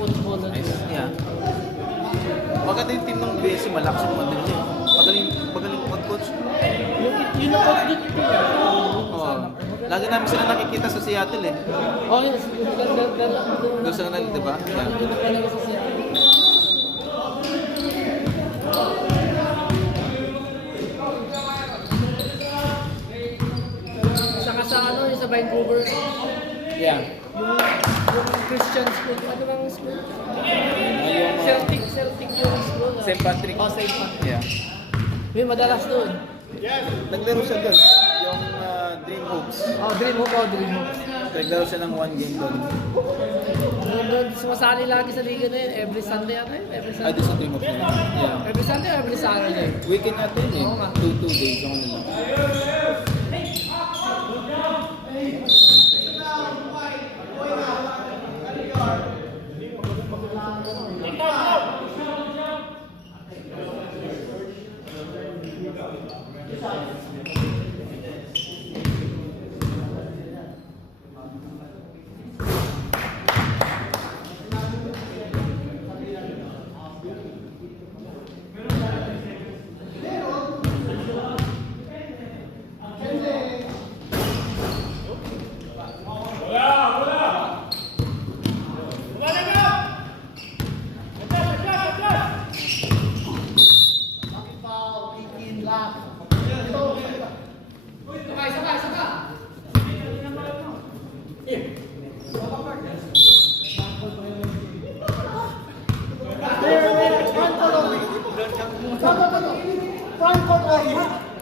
football. Nice. Yeah. Maganda yung team ng BSC, malakas yung mga din. Magaling mag-coach. Yung na-coach din ito. Oo. Lagi namin sila nakikita sa Seattle eh. Oh, yes. Doon sa kanal, di ba? Yeah. Doon talaga sa Seattle. Saka sa ano, yung sa Vancouver. Yeah. Yung Christian school. Ano bang school? Yung Celtic yung school. St. Patrick. Oh, St. Patrick. Yeah. May madalas doon. Naglaro siya doon. Yung Dream Hopes. Oh, Dream Hope. Naglaro siya ng 1 game doon. Sumasali lagi sa liga na yun. Every Sunday ata yun. Every Ah, doon Sunday. sa Dream Hopes na yun. Yeah. Every Sunday or every Saturday? Weekend natin eh. Oo nga. 2 days yung ano lang.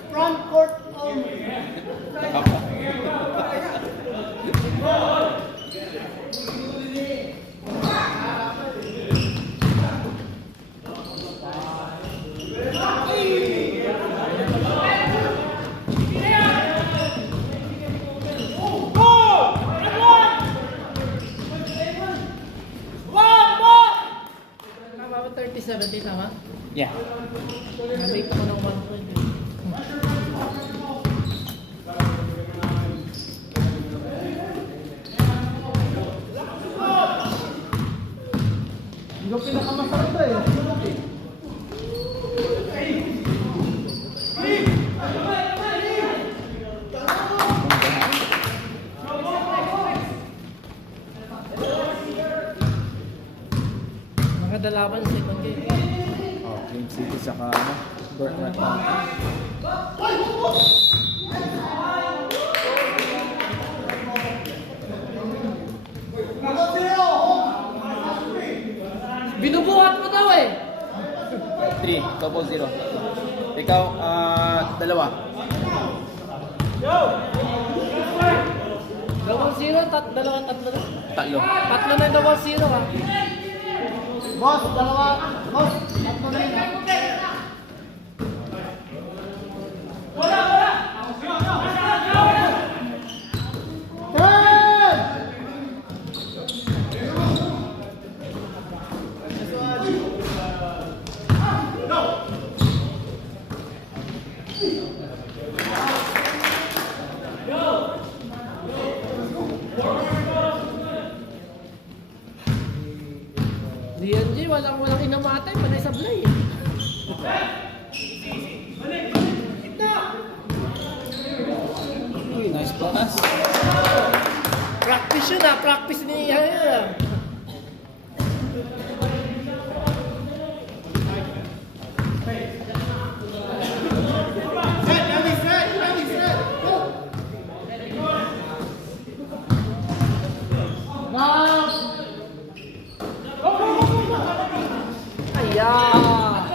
Front court only. Tama ba 30-70 tama? Yeah. Nalate ako ng 1 point. Hindi ko pinakamasarap to eh. Mga dalaban second game. Oh, Green City saka ano, Dortmund. Binubuhat mo daw eh! 3, 0. Ikaw, dalawa. 2-0, dalawang tatlo na. Tatlo. Tatlo na 2-0 ha. Boss, dalawa. Boss, tatlo na yun. Lian J, walang inamatay, panay sablay eh. Uy, nice pass. Practice yun ha, practice ni Ian yun ha. Ayan!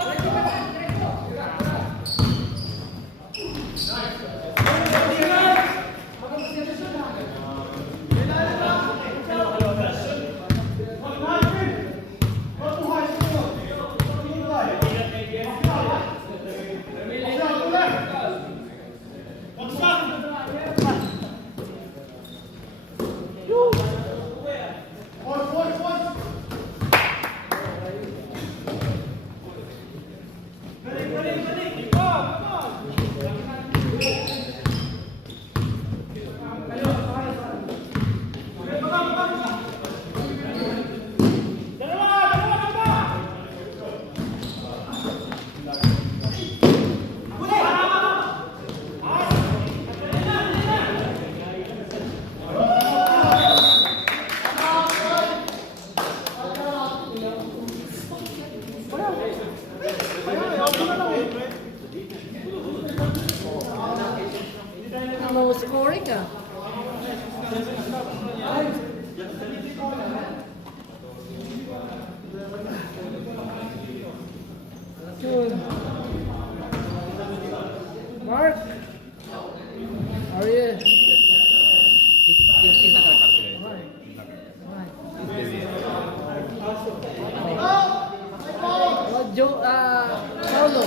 Paulo.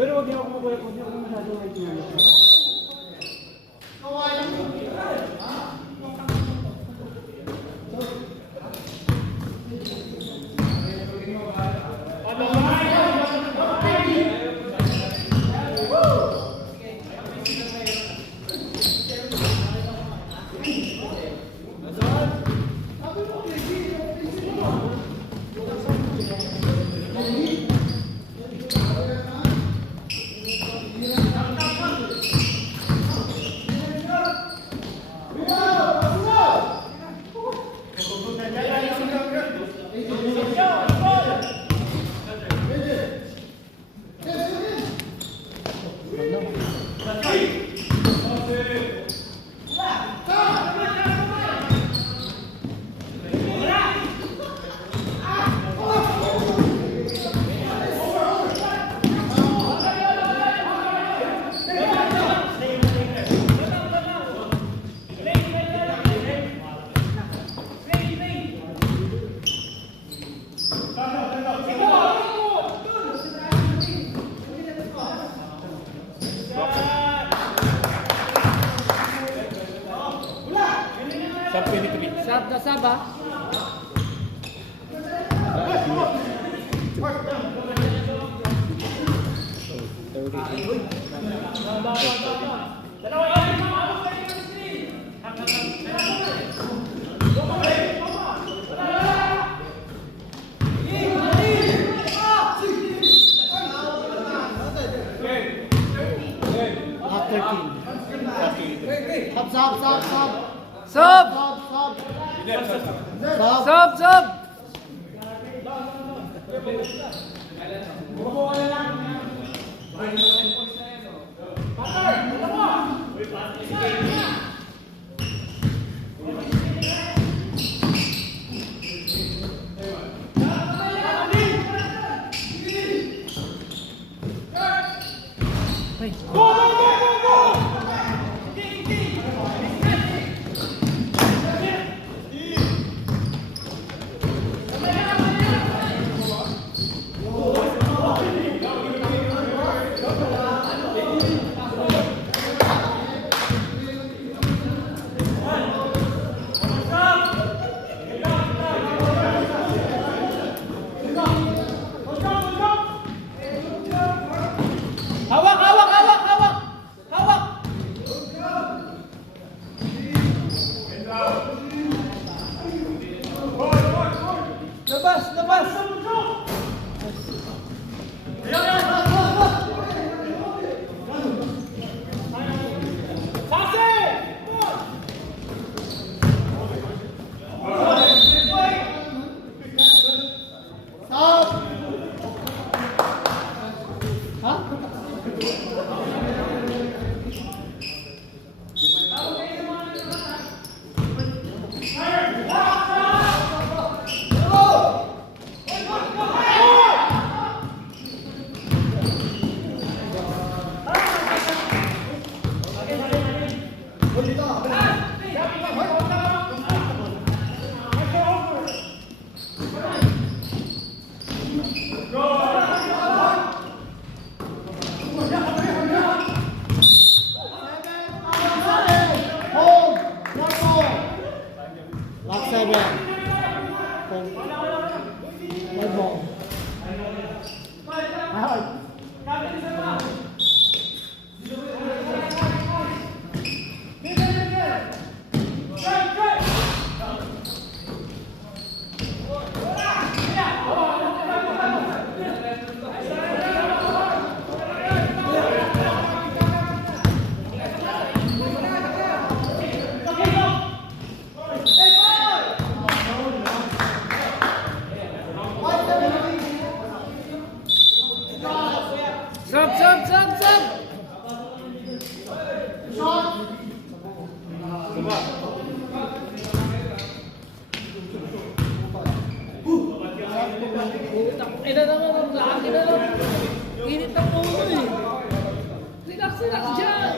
Pero wag niyo ako masyado ay tinanong. Sab na saba. Sub! Sub! Ina naman ang laki na lang. Init ang ulo eh. Relax dyan.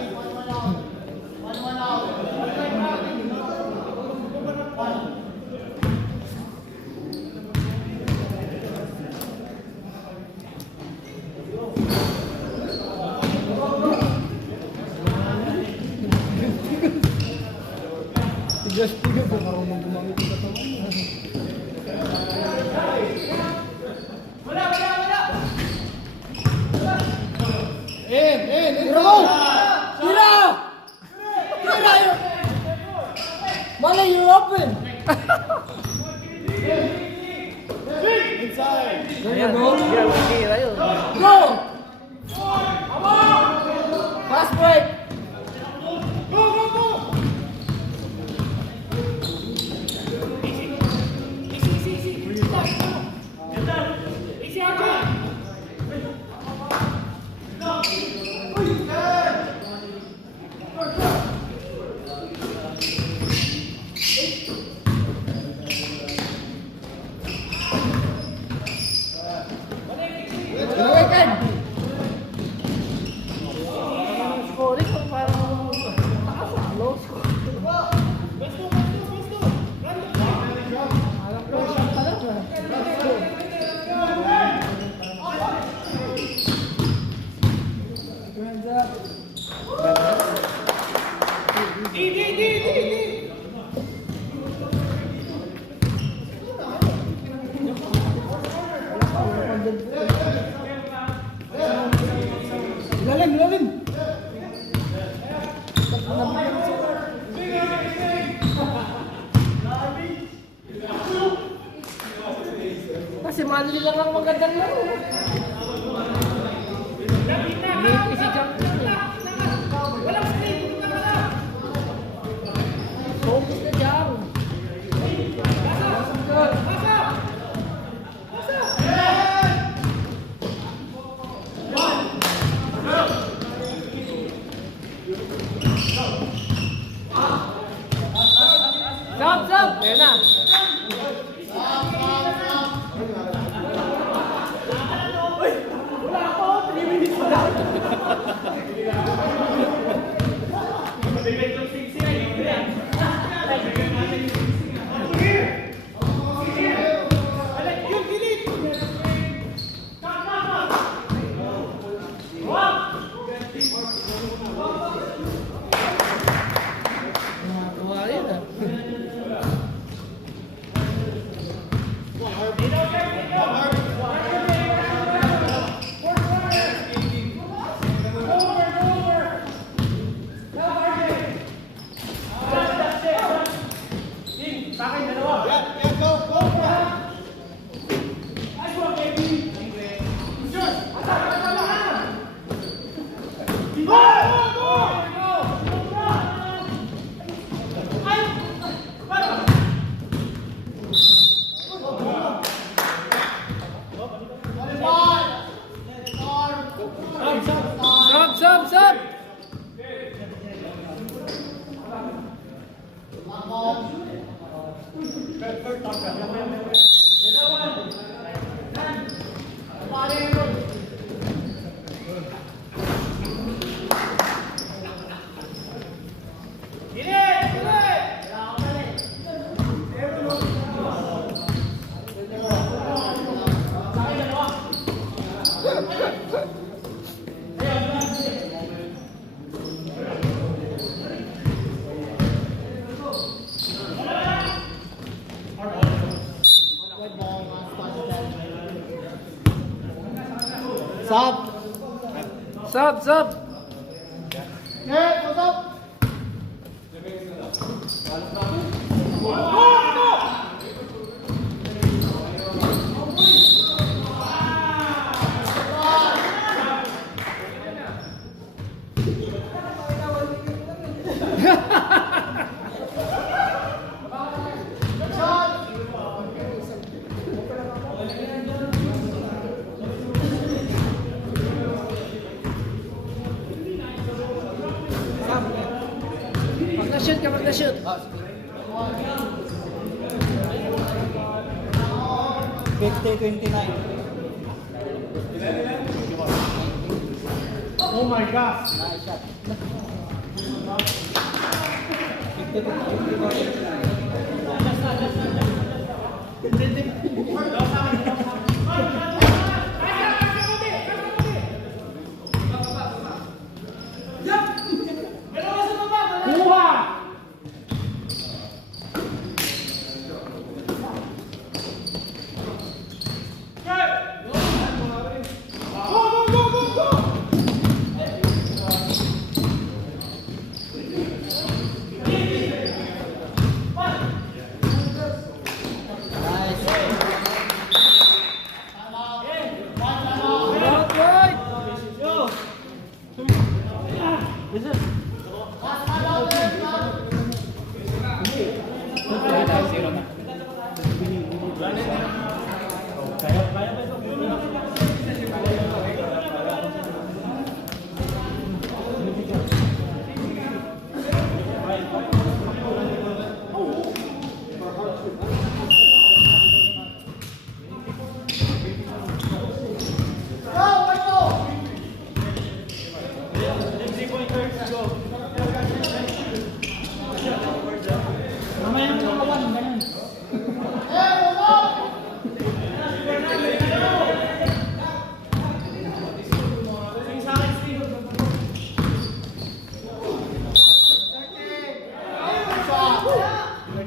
Just figure ko marunong gumamit ng katawan. Tira! Tira! Tira! Mali, you're open! Inside. Ayan, go! Go! Fast break! Ginawakan! Scoring ko parang taas ah, low score. Alam ko siya pala ba? Hands up. Ilalim! Kasi Manly lang ang magandang laro. Hindi si Champion eh. Focus na dyan. Stop! Ayan na. Nakakuha rin ah. Sub! Sub! Yeah, what's up? Pag na-shoot. 50-29. Oh my God! Nice shot. 50-29.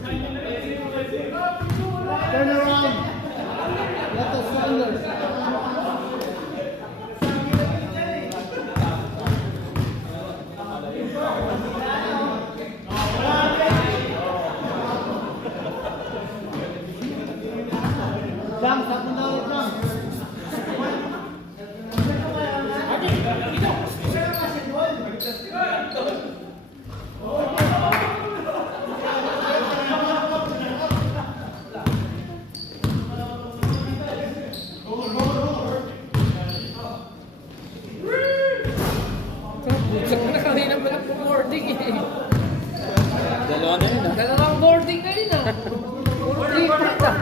Turn around. Let us surrender. Jump, stop mo daw, jump. Gusto ko na kanina pala po boarding eh. Dalawa na yun ah. Dalawang boarding na yun ah. Puro lipat ah.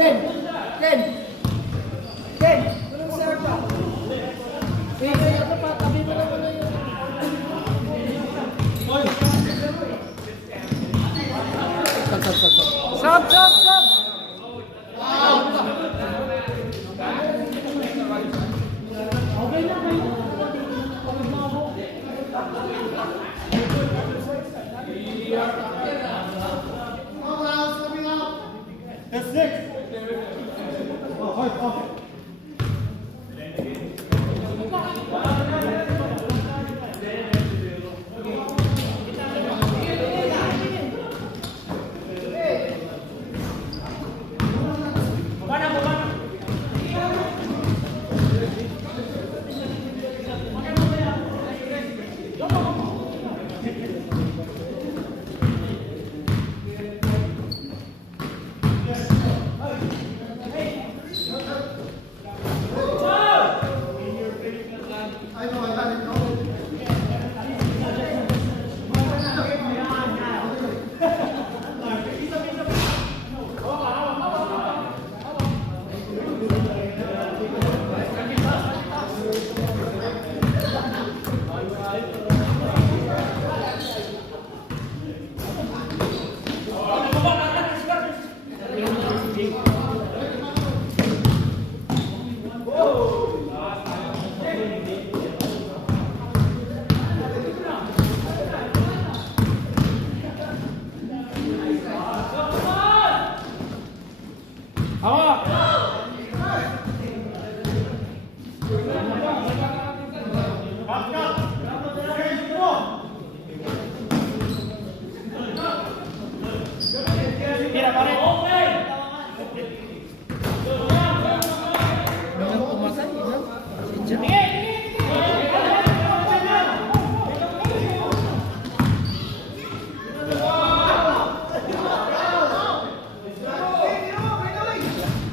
Ken! Ken! Ken! Walang sarpa. Pwede na pa, tabi mo naman na yun. Stop, stop, stop! Okay na kayo. That's next. Oh, okay.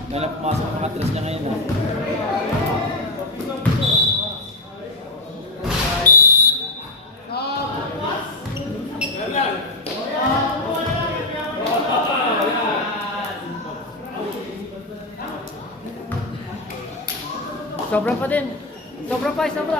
Dahil pumasok ang mga tres niya ngayon ah. Sobra pa din. Sobra pa, sobra.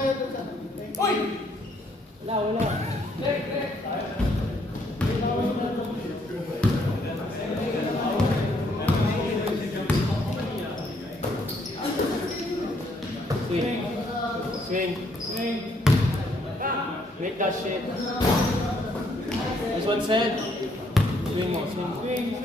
kayo dun sa... Wala. Swing. Make that shit. This one set. Swing mo. Swing.